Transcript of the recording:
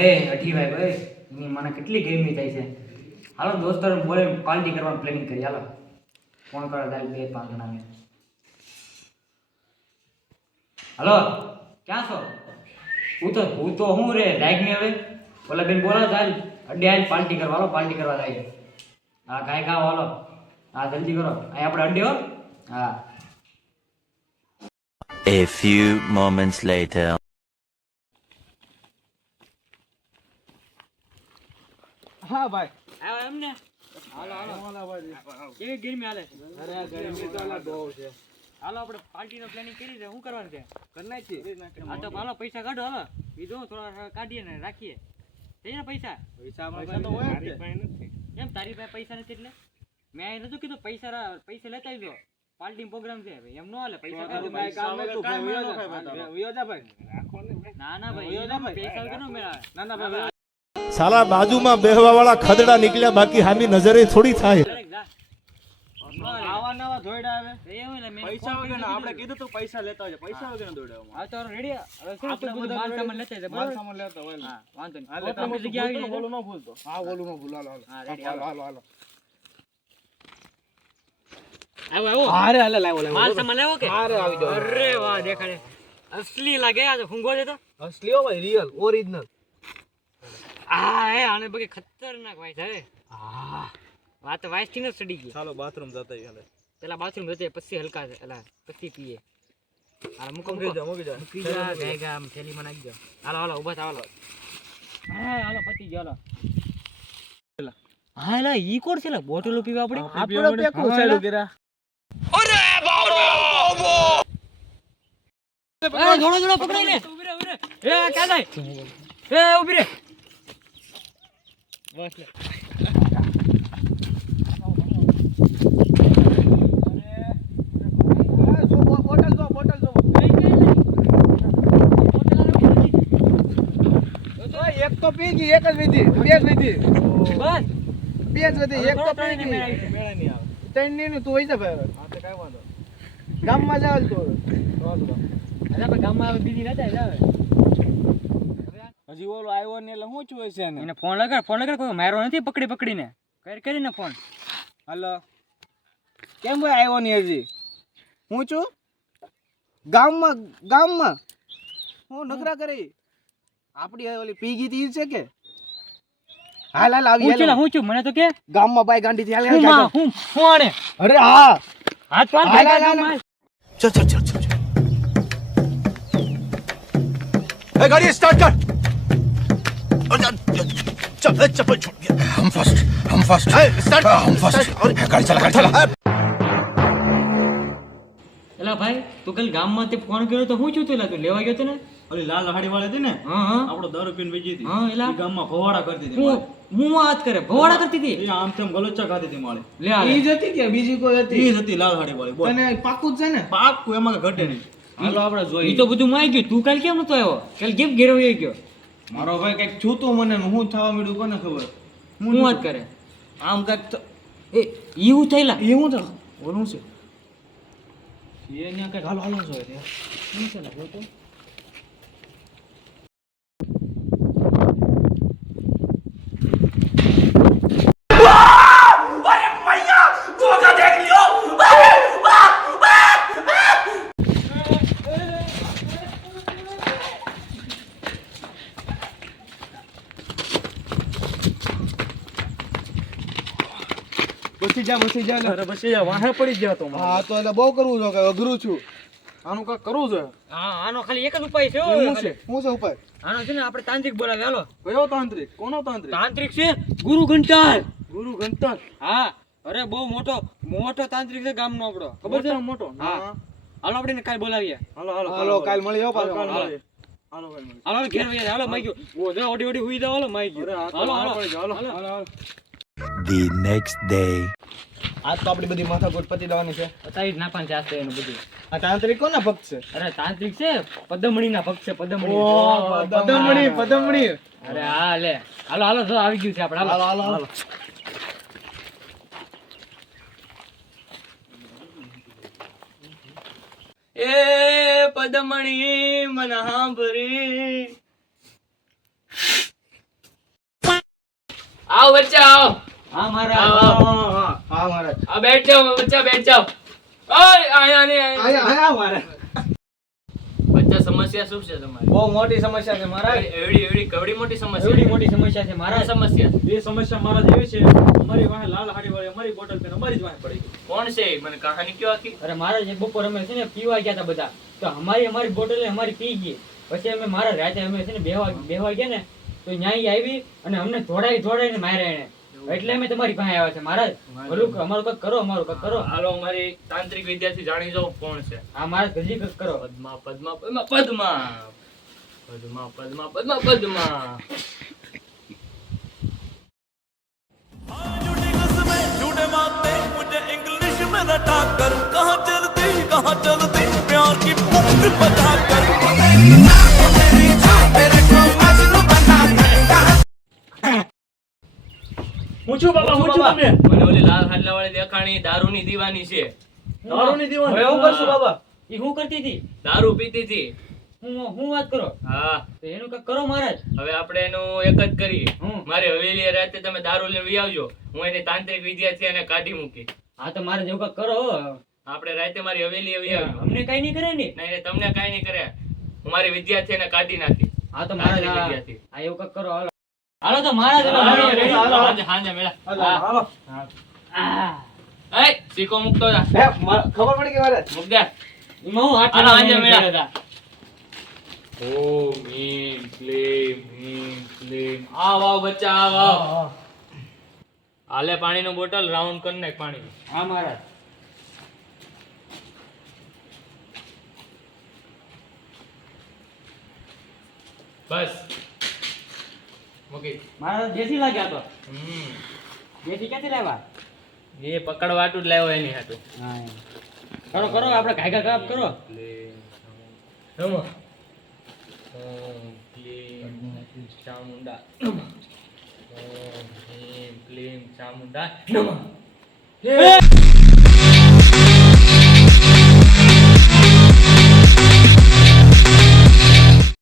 ભાઈ અઢી ભાઈ ભાઈ એની મને કેટલી ગેમની થાય છે. હાલો દોસ્તો બોલે પાર્ટી કરવાનું પ્લાનિંગ કરી. હાલો ફોન કરો તારે 2-5 જણાને. હાલો ક્યાં છો? હું તો હું રે લાઈક ને હવે ઓલા બેન બોલો ચાલ અડે આજ પાર્ટી કરવા. હાલો પાર્ટી કરવા જાય. હા કાંઈ ખાઓ હાલો. હા જલ્દી કરો. અહીં આપણે અડે હો. હા. A few moments later. હા ભાઈ આવો એમને. હાલો હાલો કેવી ગરમી હાલે છે? અરે ગરમી તો અલા બહુ છે. હાલો આપણે પાર્ટીનો પ્લાનિંગ કરી છે. શું કરવાનું છે? કરના છે આ તો હાલો પૈસા કાઢો. હાલો બીજો થોડા કાઢીએ ને રાખીએ. થઈ ને પૈસા પૈસા તો હોય જ છે. એમ તારી પાસે પૈસા નથી એટલે મેં અહીં નતું કીધું પૈસા લેતા આવજો. પાર્ટી પ્રોગ્રામ છે એમ નો હાલે. પૈસા કાઢો. ભાઈ કામ નતું ભાઈ વિયો જા ભાઈ. ના ના ભાઈ પૈસા વગર નો મેળાવે. ના ના ભાઈ સાલા બાજુમાં બેહવા વાળા ખદડા નીકળ્યા બાકી હામી નજરે થોડી થાય. આવા નવા ધોઈડા આવે એવું એટલે મેં પૈસા વગર આપણે કીધું તો પૈસા લેતા આવજો. પૈસા વગર દોડાવ આ તો રેડી હવે શું આપણે બધું માલ સામાન લેતા જાય માલ બરાબર. સામાન લેતા હોય હા વાંધો નહીં. હાલે તો આપણી જગ્યા આવી બોલું જાય. ન ભૂલતો. હા બોલું ન ભૂલ. હાલો હા રેડી હાલો હાલો હાલો આવો આવો. હારે હાલે લાવો માલ સામાન લેવો કે? હારે આવી જાઓ. અરે વાહ દેખાડે અસલી લાગે. આ તો ફૂંગો છે તો અસલી હો ભાઈ રિયલ ઓરિજિનલ. આ હે આને બગે ખતરનાક વાઈસ હે. હા વાત વાઈસ થી ન સડી ગઈ. ચાલો બાથરૂમ જતા હાલે. પેલા બાથરૂમ જતે પછી હલકા એલા પછી પીએ. હાલ મૂકો મૂકી જાઓ મૂકી જાઓ. મૂકી જા ભેગા આમ થેલી માં નાખી દો. હાલો હાલો ઊભા થાવ હાલો. હા હાલો પતી ગયો હાલો. હા એલા ઈ કોણ છે એલા બોટલો પીવા આપણે? આપણે પેકું સાઈડ ગરા. એ જોડો જોડો પકડાઈ લે. ઉભી રે એ ક્યાં જાય? એ ઉભી રે. બસ લે. બોટલ જો એક તો પી ગઈ એક જ લીધી બે જ લીધી બસ બે જ લીધી એક તો પી ગઈ મેળા નહીં આવે ત્રણ ની તું હોય છે ભાઈ હા તો કઈ વાંધો ગામમાં જાવ તો અલા આપણે ગામમાં આવે બીજી નતા જાવે. હજી ઓલો આવ્યો ને એટલે શું છું છે ને એને ફોન લગાડ કોઈ મારો નથી પકડીને કરીને ફોન. હાલો કેમ ભાઈ આવ્યો નહીં હજી? હું છું ગામમાં હું નખરા કરી આપડી ઓલી પી ગઈ તી છે કે હાલ હાલ આવી હાલ હું છું મને તો કે ગામમાં બાઈ ગાંડી થી હાલ હું હાલ હું આને અરે હા હાથ પાડ હાલ, ભેગા હાલ, જો હાલ. માર. चल गाड़ी स्टार्ट कर. चप्पल छोड़ गया. हम फर्स्ट स्टार्ट हम फर्स्ट गाड़ी चला. એલા ભાઈ તું કાલ ગામમાં તે ફોન કર્યો તો હું છું તું તું લેવા ગયો તો ને? ઓલી લાલ હાડી વાળી હતી ને હા હા આપણો દારૂ પીને વેચી હતી હા એલા ઈ ગામમાં ભવાડા કરતી હતી હું વાત કરે ભવાડા કરતી હતી. એ આમ તેમ ગલોચા ખાતી હતી માળી લે આ લે. ઈ જ હતી કે બીજી કોઈ હતી ઈ જ હતી લાલ હાડી વાળી બોલ અને પાકું જ છે ને પાકું એમાં કઈ ઘટે નહીં હાલો આપણે ઈ જોઈએ તો બધું માઈ ગયું. તું કાલ કેમ નતો આવ્યો? કાલ કેમ ઘેર વહી ગયો? મારો ભાઈ કઈક છૂતું મને હું થવા મળ્યું કોને ખબર હું વાત કરે આમ કઈક એ ઈ હું થયેલા એ હું તો ઓલું છે એ ન્યા કઈક હાલો હાલો જોઈએ શું છે ને બોલ તો. બસી જા અરે બસી જા વાહે પડી ગયા તો હા તો એટલે બહુ કરવું છે કે અઘરું છું આનું કાક કરવું છે હા આનો ખાલી એક જ ઉપાય છે હો. શું છે ઉપાય આનો છે ને આપણે તાંત્રિક બોલાવે હાલો. કયો તાંત્રિક કોનો તાંત્રિક તાંત્રિક છે ગુરુ ઘંટાલ. ગુરુ ઘંટાલ હા અરે બહુ મોટો તાંત્રિક છે ગામનો આપણો ખબર છે? મોટો હા હાલો આપણે એને કાલ બોલાવીએ. હાલો કાલ મળી આવો પાછો હાલો. હાલો ઘેર વહી જાય. હાલો માઈ ગયો ઓ જો ઓડી હુઈ જાવ. હાલો માઈ ગયો. હાલો The next day. આજ તો આપણી બધી માથાકૂટ પતી દેવાની છે બતાવી જ નાખવાનું છે આ તો એનું બધું. આ તાંત્રિક કોના ભક્ત છે અરે તાંત્રિક છે પદમણી ના ભક્ત છે પદમણી. પદમણી અરે હા લે હાલો જો આવી ગયું છે આપણે હાલો. એ પદમણી મન સાંભળી આવો બચ્ચા આવો. હા મારા હા મહારાજ આ બેઠ જાઓ બચ્ચા, બેઠ જાઓ. ઓય આયા ને હા મહારાજ બચ્ચા, સમસ્યા શું છે તમારી? બહુ મોટી સમસ્યા છે મહારાજ. એવડી કવડી મોટી સમસ્યા. એવડી મોટી સમસ્યા છે મારા મારા. સમસ્યા છે. એ સમસ્યા મારા જેવી છે. અમારી વાહે લાલ હાડી વાળી અમારી બોટલ પેન અમારી જ વાહે પડી ગઈ. કોણ છે એ? મને કહાની કયો આખી. અરે મારા જે બપોર અમે છે ને પીવા ગયા હતા બધા, તો અમારી બોટલ અમારી પી ગઈ. પછી અમે મારા રાતે અમે છે ને બેહવા ગયા ને, તો ન્યાય આવી અને અમને જોડાઈને માર્યા એને. એટલે અમે તમારી પાસે આવ્યા છે મહારાજ. બોલું અમારું કંઈક કરો, અમારું કંઈક કરો. હાલો અમારી તાંત્રિક વિદ્યાર્થી જાણી જાઓ કોણ છે. હા મહારાજ, જલ્દી કંઈક કરો. પદ્મા પદ્મા પદ્મા પદ્મા પદ્મા પદ્મા પદ્મા પદ્મા. झूठे मारते मुझे इंग्लिश में रटा कर कहाँ चलती प्यार की पुख्त बता कर પૂછું બાબા, પૂછું તમને. મને ઓલી લાલ હાડલા વાળી દેખાણી દારૂની દીવાની છે. દારૂની દીવાન. હવે એવું કરશું બાબા. ઈ શું કરતી હતી? દારૂ પીતી હતી. હું વાત કરો? હા, તો એનું કંઈક કરો મહારાજ. હવે આપણે એનું એક જ કરીએ. હું મારી હવેલીએ રાતે તમે દારૂ લઈને વી આવજો. હું એની તાંત્રિક વિદ્યાર્થી એને કાઢી મૂકી. હા તો મારે જેવું કંઈક કરો. આપણે રાતે મારી હવેલીએ વી આવજો. અમને કઈ નહીં કરે ને. નહીં નહીં, તમને કાંઈ નહીં કરે. હું મારી વિદ્યાર્થી એને કાઢી નાખી. હા તો મહારાજ તાંત્રિક હા વિદ્યાર્થી. હા, એવું કંઈક કરો. હાલો હાલો તો મહારાજ હાલો, રેડી. હાલો. હાંજે હાંજે મેળા. હાલો. એય, સિક્કો મૂકતો જા. ખબર પડી કે મહારાજ? મૂક દે. એમાં હું હાથ હાલો, હાંજે લગાવીને મેળા. બેઠા હતા. ઓમ હીમ ક્લીમ હીમ ક્લીમ. આવ આવ બચ્ચા, આવ આવ. હાલે પાણીનું બોટલ રાઉન્ડ કરી નાખ પાણી. હા મહારાજ. બસ મૂકી. મહારાજ દેશી લાગ્યા તો. હમ. દેશી ક્યાંથી લાવ્યા? એ પકડવાટું જ લાવ્યો એની હાટું. હા કરો કરો, આપણે ઘાઘા કાપ કરો. નમઃ. ઓમ ક્લીમ ચામુંડા નમઃ. ઓમ હીમ ક્લીમ ચામુંડા નમઃ.